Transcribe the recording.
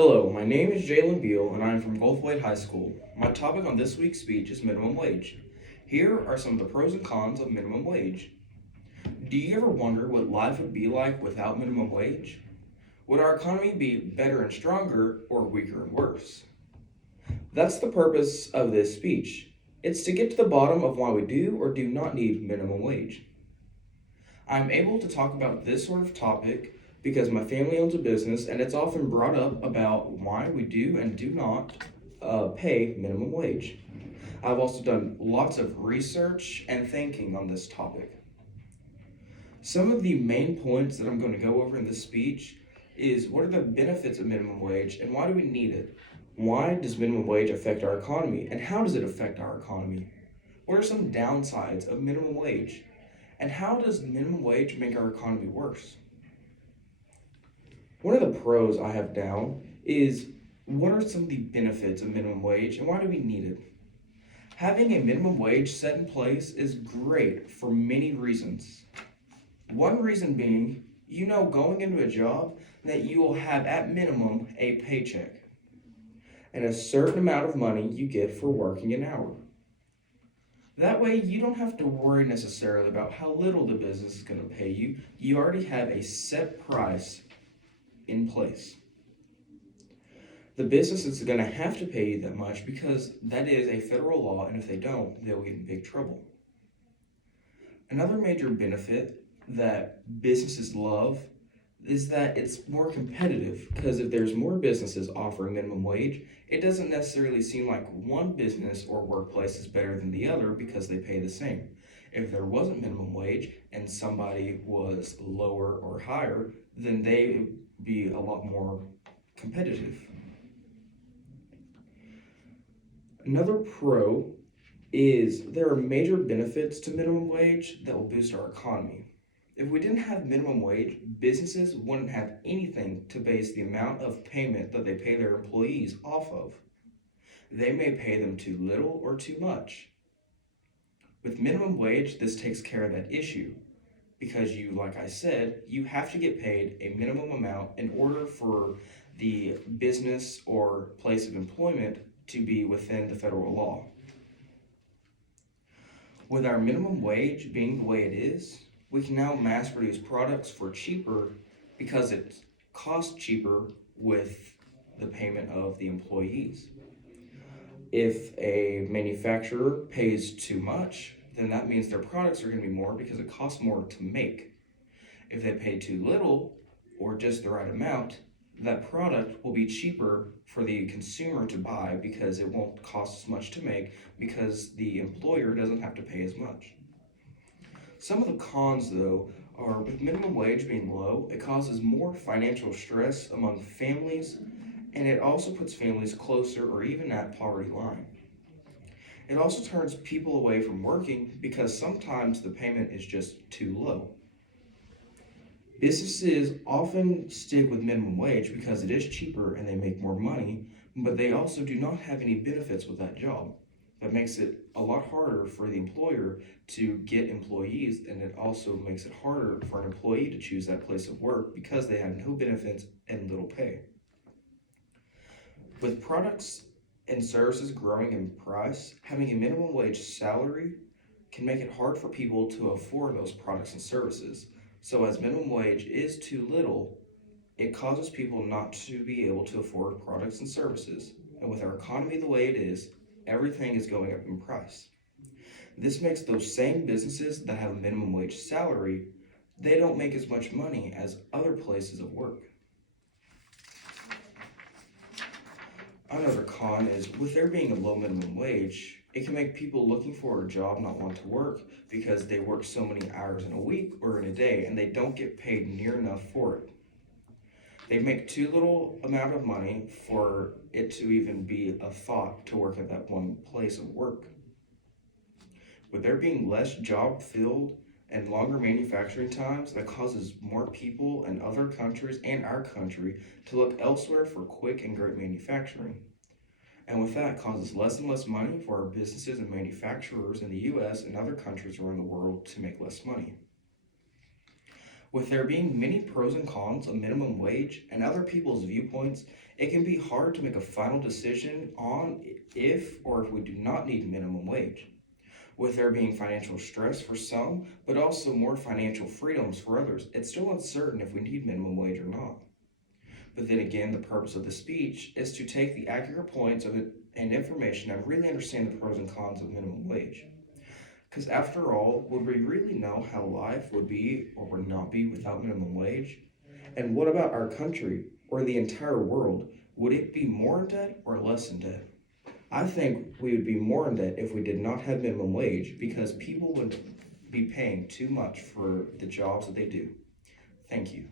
Hello, my name is Jalen Beal and I am from Goldthwaite High School. My topic on this week's speech is minimum wage. Here are some of the pros and cons of minimum wage. Do you ever wonder what life would be like without minimum wage? Would our economy be better and stronger or weaker and worse? That's the purpose of this speech. It's to get to the bottom of why we do or do not need minimum wage. I'm able to talk about this sort of topic because my family owns a business and it's often brought up about why we do and do not pay minimum wage. I've also done lots of research and thinking on this topic. Some of the main points that I'm going to go over in this speech is what are the benefits of minimum wage and why do we need it? Why does minimum wage affect our economy and how does it affect our economy? What are some downsides of minimum wage? And how does minimum wage make our economy worse? One of the pros I have down is what are some of the benefits of minimum wage and why do we need it? Having a minimum wage set in place is great for many reasons. One reason being, going into a job that you will have at minimum a paycheck and a certain amount of money you get for working an hour. That way, you don't have to worry necessarily about how little the business is going to pay you. You already have a set price in place. The business is going to have to pay you that much because that is a federal law, and if they don't, they'll get in big trouble. Another major benefit that businesses love is that it's more competitive because if there's more businesses offering minimum wage, it doesn't necessarily seem like one business or workplace is better than the other because they pay the same. If there wasn't minimum wage and somebody was lower or higher, then they would be a lot more competitive. Another pro is there are major benefits to minimum wage that will boost our economy. If we didn't have minimum wage, businesses wouldn't have anything to base the amount of payment that they pay their employees off of. They may pay them too little or too much. With minimum wage, this takes care of that issue because like I said, you have to get paid a minimum amount in order for the business or place of employment to be within the federal law. With our minimum wage being the way it is, we can now mass produce products for cheaper because it costs cheaper with the payment of the employees. If a manufacturer pays too much, then that means their products are going to be more because it costs more to make. If they pay too little or just the right amount, that product will be cheaper for the consumer to buy because it won't cost as much to make because the employer doesn't have to pay as much. Some of the cons, though, are with minimum wage being low, it causes more financial stress among families, and it also puts families closer or even at poverty line. It also turns people away from working because sometimes the payment is just too low. Businesses often stick with minimum wage because it is cheaper and they make more money, but they also do not have any benefits with that job. That makes it a lot harder for the employer to get employees, and it also makes it harder for an employee to choose that place of work because they have no benefits and little pay. With products and services growing in price, having a minimum wage salary can make it hard for people to afford those products and services. So, as minimum wage is too little, it causes people not to be able to afford products and services. And with our economy the way it is, everything is going up in price. This makes those same businesses that have a minimum wage salary, they don't make as much money as other places of work. Another con is with there being a low minimum wage, it can make people looking for a job not want to work because they work so many hours in a week or in a day and they don't get paid near enough for it. They make too little amount of money for it to even be a thought to work at that one place of work. With there being less job filled and longer manufacturing times, that causes more people in other countries and our country to look elsewhere for quick and great manufacturing. And with that causes less and less money for our businesses and manufacturers in the US and other countries around the world to make less money. With there being many pros and cons of minimum wage and other people's viewpoints, it can be hard to make a final decision on if we do not need minimum wage. With there being financial stress for some, but also more financial freedoms for others, it's still uncertain if we need minimum wage or not. But then again, the purpose of the speech is to take the accurate points of it and information and really understand the pros and cons of minimum wage. Because after all, would we really know how life would be or would not be without minimum wage? And what about our country or the entire world? Would it be more in debt or less in debt? I think we would be more in debt if we did not have minimum wage because people would be paying too much for the jobs that they do. Thank you.